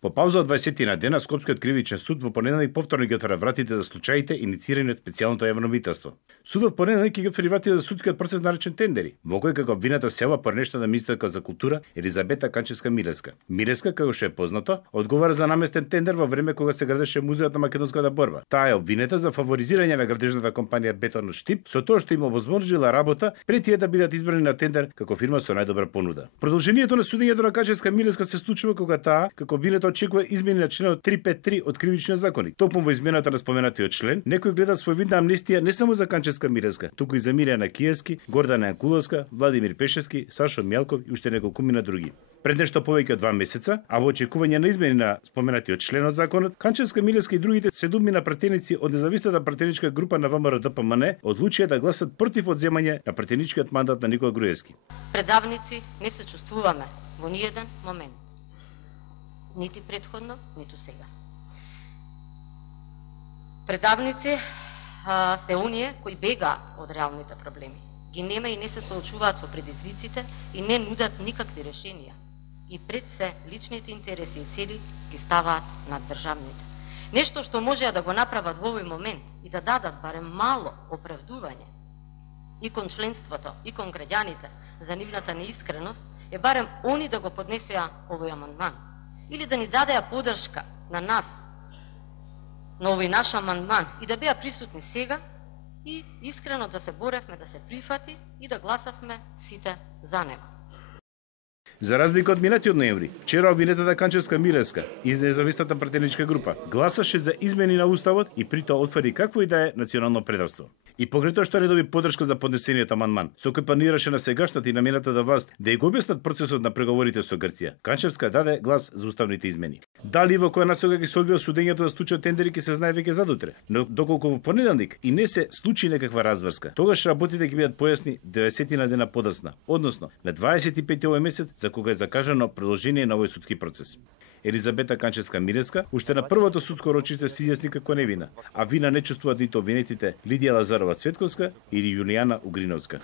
По пауза од 20 на дена, Скопскиот кривичен суд во понеделник повторно ги отвара вратите за случаите иницирани од специјалното јавно обвинителство. Судот понеделник ќе ги отвори вратите за судскиот процес наречен тендери, во кој како обвинета се јавува порнешта на министерка за култура Елизабета Канчевска-Милевска. Милевска, како што е познато, одговара за наместен тендер во време кога се градеше музеот на македонската борба. Таа е обвинета за фаворизирање на градежната компанија Бетон Штип со тоа што им овозможила работа пред тие да бидат избрани на тендер како фирма со најдобра понуда. Продолжението на судењето на Канчевска-Милевска се случува кога таа, како обвинета, очекува измени на членот 353 од кривичниот законник. Токму во измената на споменатиот член, некој гледа своевидна амнестија не само за Канчевска-Милевска, туку и за Мирјана Киевски, Гордана Јанкуловска, Владимир Пешевски, Сашо Мјалков и уште неколкумина други. Пред нешто повеќе од 2 месеца, а во очекување на измени на споменатиот член од законот, Канчевска-Милевска и другите 7 пратеници од независната пратеничка група на ВМРО-ДПМН одлучија да гласат против одземање на пратеничкиот мандат на Никола Груевски. Предавници не се чувствуваме во ниеден момент. Нити предходно, ниту сега. Предавници се оние кои бегаат од реалните проблеми. Ги нема и не се соочуваат со предизвиците и не нудат никакви решенија. И пред се личните интереси и цели ги ставаат над државните. Нешто што можеа да го направат во овој момент и да дадат барем мало оправдување и кон членството, и кон граѓаните за нивната неискреност, е барем они да го поднесеа овој амандман. Или да ни дадеа подршка на нас, на овој наш амандман и да беа присутни сега и искрено да се боревме да се прифати и да гласавме сите за него. За разлика од минатиот ноември, вчера обвинетата Канчевска-Милевска и независната пратеничка група гласаше за измени на уставот и при тоа отвори какво и да е национално предавство. И покрај тоа што не доби подршка за поднесениот амандман, со кој планираше на сегашната и наменатата власт да ја го објаснат процесот на преговорите со Грција, Канчевска даде глас за уставните измени. Дали во која насока ќе се одвија судењето за случајот тендери ќе се знае веќе задутре, но доколку во понеделник и не се случи некаква разврска, тогаш работите ќе бидат појасни 90 на дена подоцна, односно на 25 овој месец, за кога е закажано продолжение на овој судски процес. Елизабета Канчевска-Милевска уште на првото судско рочиште се изјасни како невина, а вина не чувствуваат ниту обвинетите Лидија Лазарова Цветковска или Јулијана Угриновска.